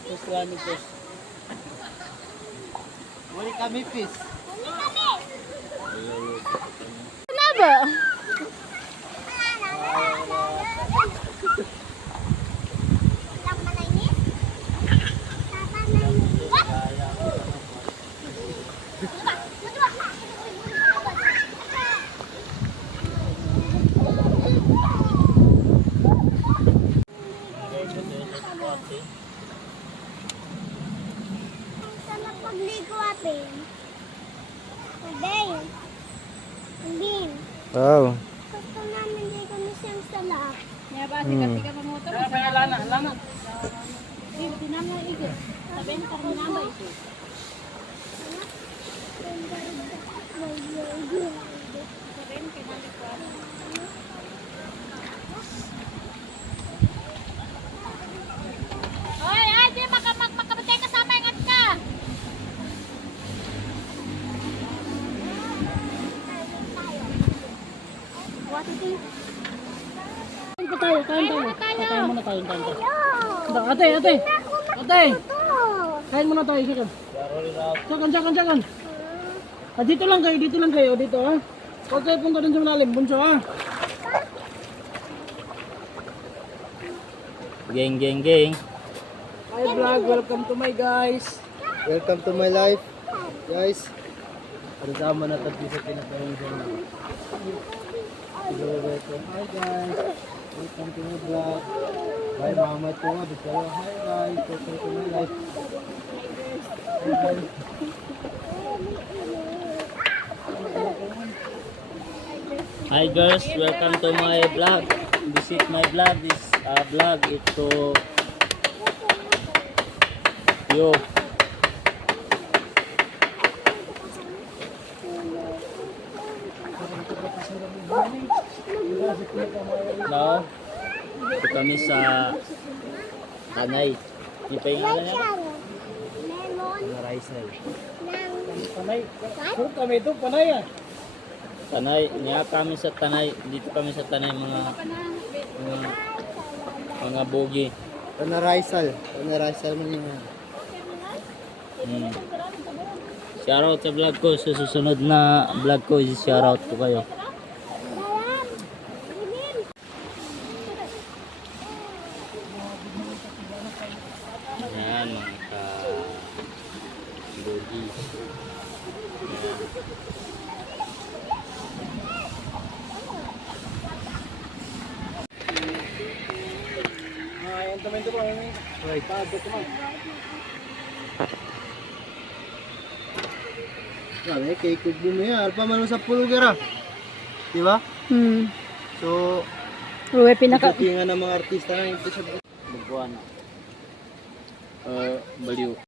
Pus kami pus. Muli kami pis. Kenapa? Sarap pagligo atin. Today. Hindi. Wow. Gusto namin di kami siyang salak. Ya ba, sikat ka pamotor. Lana, lana. Hindi naman igit. Sabihin ka rin naman ito. Sabihin ka naman ito. Hoy, Adi, makabatay kasama ingat ka. What is it? Kain tayo, kain tayo. tayo. Kain muna tayo, kain tayo. Yo! Ate, ate. Ate. Ito! Kain muna tayo, sige. Sakan. Ah, dito lang kayo, dito ha. Huwag kayo punta dun sa malalim, bunso ha. Geng. Hi vlog, welcome to my guys. Welcome to my life, guys. Kasama na tayo sa tinatawag ko. Hi guys. Welcome to my vlog. Hi mama ko nga, dito. Hi guys, welcome to my life. Hi girls, welcome to my vlog. Visit my vlog. This vlog is to you. Now, ito kami sa Tanay. Di pa yung ano niya? Lemon. Narisal. Panay. Puro kami ito, panay ah. Tanay. Niya kami sa Tanay. Dito kami sa Tanay mga bogi. Narisal mo niya. Shoutout sa vlog ko. Sa susunod na vlog ko, shoutout ko kayo. Ayan, mga bogi. Ayan, tamen ito po. Right. Pago ko man. Grabe, kay Kugbo mo yan. Alpa man sa pulugera. Di ba? So, Uwe, pinaka... tingnan ng mga artista na ito sa Bubuan. Baliw.